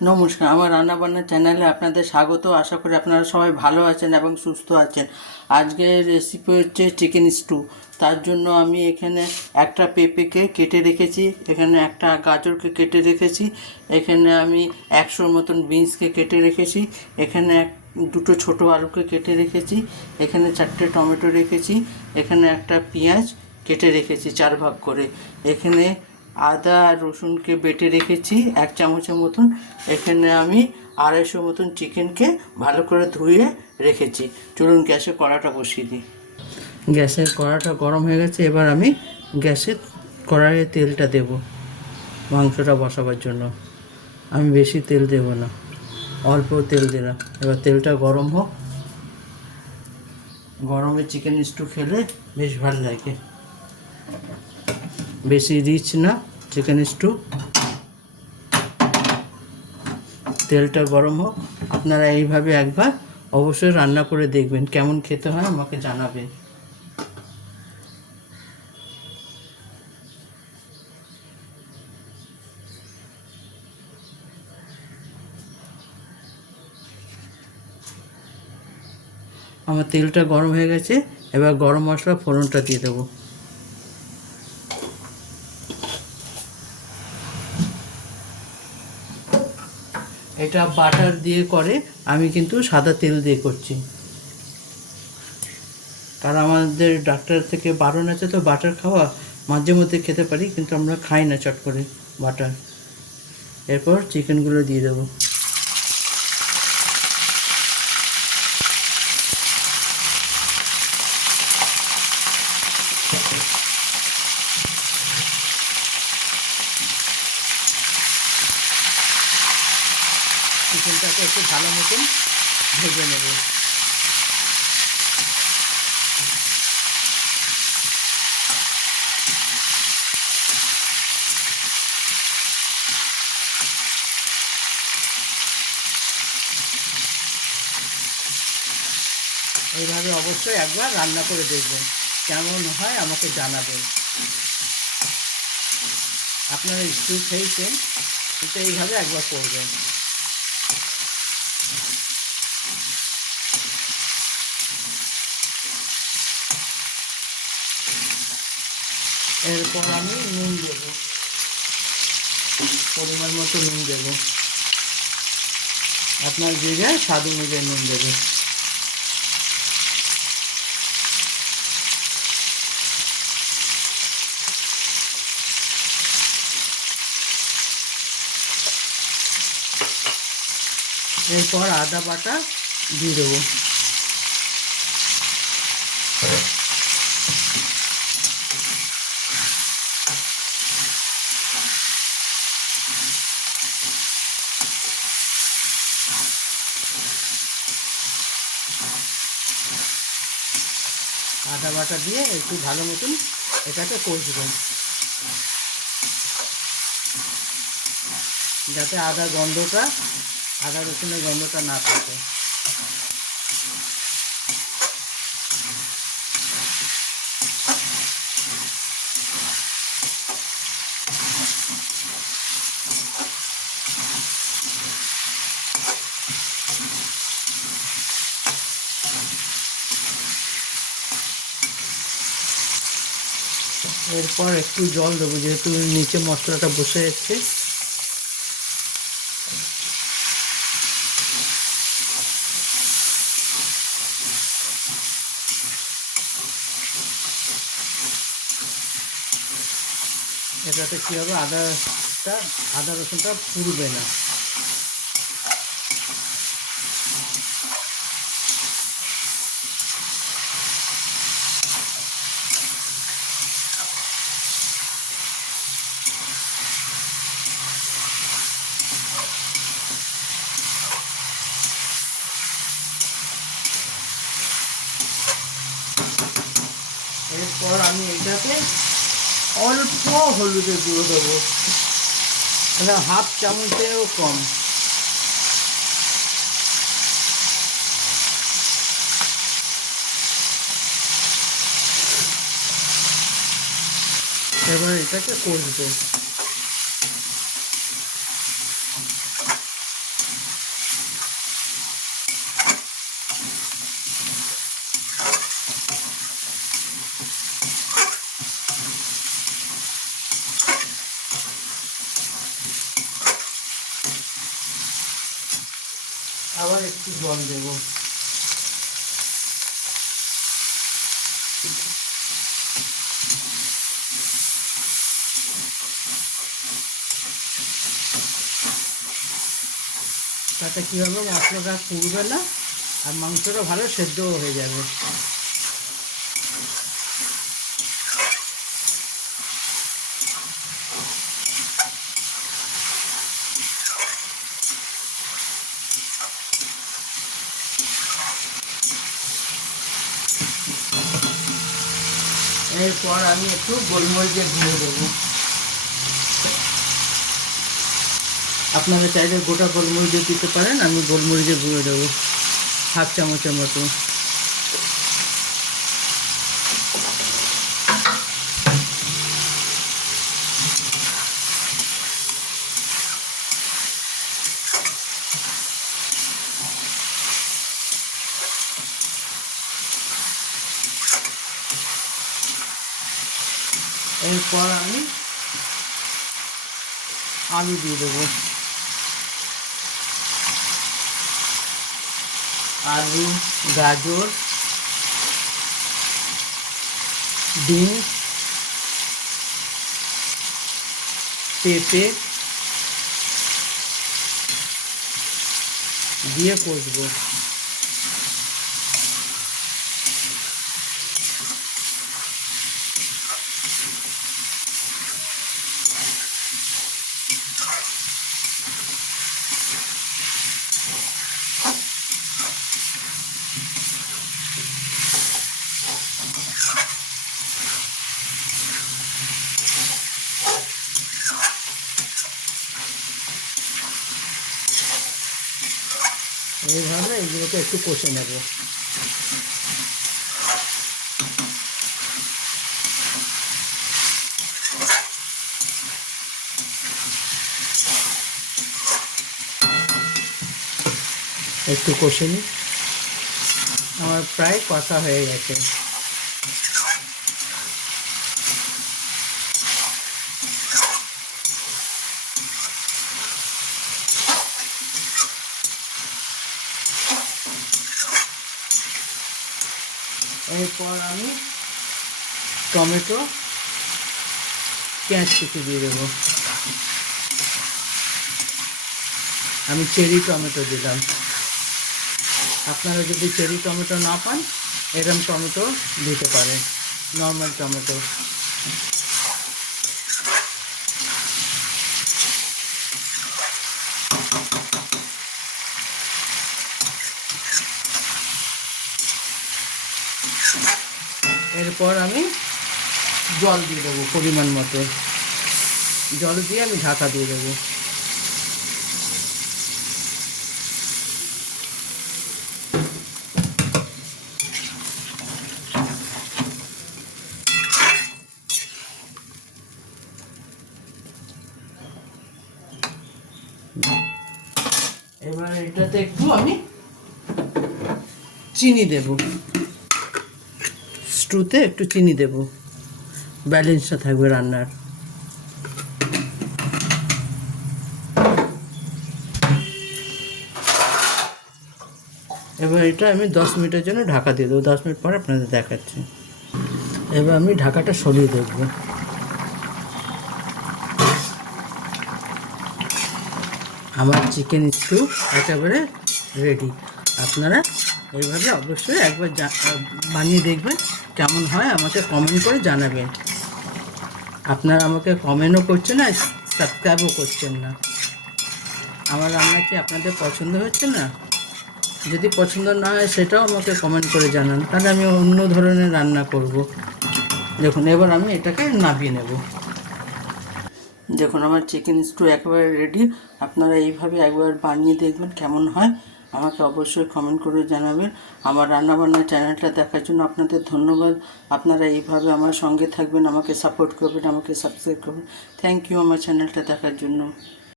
নমস্কার, আমার রান্নাবান্না চ্যানেলে আপনাদের স্বাগত। আশা করি আপনারা সবাই ভালো আছেন এবং সুস্থ আছেন। আজকের রেসিপি হচ্ছে চিকেন স্টু। তার জন্য আমি এখানে একটা পেঁপেকে কেটে রেখেছি, এখানে একটা গাজরকে কেটে রেখেছি, এখানে আমি 100 মতন বিনসকে কেটে রেখেছি, এখানে দুটো ছোট আলুকে কেটে রেখেছি, এখানে 4টে টমেটো রেখেছি, এখানে একটা পেঁয়াজ কেটে রেখেছি 4 ভাগ করে, এখানে আদা আর রসুনকে বেটে রেখেছি 1 চামচের মতন, এখানে আমি 250 মতন চিকেনকে ভালো করে ধুয়ে রেখেছি। চলুন গ্যাসে কড়াটা বসিয়ে দিই। গ্যাসের কড়াটা গরম হয়ে গেছে, এবার আমি গ্যাসের কড়াইয়ে তেলটা দেব মাংসটা বসাবার জন্য। আমি বেশি তেল দেব না, অল্প তেল দিলাম। এবার তেলটা গরম হোক, গরমে চিকেন স্টু খেলে বেশ ভালো লাগে, বেশি রিচ না চিকেন স্টু। তেলটা গরম হোক, আপনারা এইভাবে একবার অবশ্যই রান্না করে দেখবেন, কেমন খেতে হয় আমাকে জানাবেন। আমার তেলটা গরম হয়ে গেছে, এবার গরম মশলা ফোড়নটা দিয়ে দেবো। এটা বাটার দিয়ে করে, আমি কিন্তু সাদা তেল দিয়ে করছি, কারণ আমাদের ডাক্তার থেকে বারণ আছে তো বাটার খাওয়া। মাঝে মধ্যে খেতে পারি, কিন্তু আমরা খাই না চট করে বাটার। এরপর চিকেনগুলো দিয়ে দেবো। চিকেনটাকে একটু ভালো মতন ভেজে নেব। এইভাবে অবশ্যই একবার রান্না করে দেখবেন, কেমন হয় আমাকে জানাবেন। আপনারা স্টু খেয়েছেন, কিন্তু এইভাবে একবার করবেন। এরপর আমি নুন দেব, পরিমাণ মতো নুন দেব, আপনার যে যায় স্বাদ অনুযায়ী নুন দেবে। এরপর আদা বাটা দিয়ে দেবো। আদা বাটা দিয়ে একটু ভালো মতন এটাকে কষবেন, যাতে আদা রসুনের গন্ধটা না থাকে। এরপর একটু জল দেবো, যেহেতু নিচে মশলাটা বসে যাচ্ছে। এটাতে কী হবে, আদা রসুনটা পুড়বে না। এরপর আমি এটাতে অল্প হলুদের গুঁড়ো দেবো, এটা 1/2 চামচেরও কম। এবার এটাকে কষবো। আবার একটু জল দেব। তাতে কী হবে, মশলাটা পুড়বে না আর মাংসটা ভালো সেদ্ধও হয়ে যাবে। এরপর আমি একটু গোলমরিচের গুঁড়ো দেবো। আপনারা চাইলে গোটা গোলমরিচ দিতে পারেন, আমি গোলমরিচের গুঁড়ো দেবো হাফ চামচের মতো। এরপর আমি আলু দিয়ে দেবো। আলু, গাজর, বিনস, পেঁপে দিয়ে কষবো। এইভাবে এগুলোকে একটু কষে নেব। একটু কষে নিই, আমার প্রায় কষা হয়ে গেছে। এরপর আমি টমেটো পেঁয়াজ কুচি দিয়ে দেবো। আমি চেরি টমেটো দিলাম। আপনারা যদি চেরি টমেটো না পান, এরকম টমেটো দিতে পারেন, নর্মাল টমেটো। এরপর আমি জল দিয়ে দেবো পরিমাণ মতো। জল দিয়ে আমি ঢাকা দিয়ে দেবো। এবার এটাতে একটু আমি চিনি দেব, স্টুতে একটু চিনি দেব, ব্যালেন্সটা থাকবে রান্নার। এবার এটা আমি 10 মিনিটের জন্য ঢাকা দিয়ে দেবো। 10 মিনিট পর আপনাদের দেখাচ্ছি। এবার আমি ঢাকাটা সরিয়ে দেখব। আমার চিকেন স্টু একেবারে রেডি। আপনারা এইভাবে অবশ্যই একবার বানিয়ে দেখবেন, কেমন হয় আমাকে কমেন্ট করে জানাবেন। আপনারা আমাকে কমেন্টও করছেন না, সাবস্ক্রাইবও করছেন না। আমার রান্না কি আপনাদের পছন্দ হচ্ছে না? যদি পছন্দ না হয় সেটাও আমাকে কমেন্ট করে জানান, তাহলে আমি অন্য ধরনের রান্না করব। দেখুন, এবার আমি এটাকে নামিয়ে নেব। দেখুন, আমার চিকেন স্টু একেবারে রেডি। আপনারা এইভাবে একবার বানিয়ে দেখবেন কেমন হয়, আমাকে অবশ্যই কমেন্ট করে জানাবেন। আমার রান্নাবান্নার চ্যানেলটা দেখার জন্য আপনাদের ধন্যবাদ। আপনারা এইভাবে আমার সঙ্গে থাকবেন, আমাকে সাপোর্ট করবেন, আমাকে সাবস্ক্রাইব করবেন। থ্যাংক ইউ আমার চ্যানেলটা দেখার জন্য।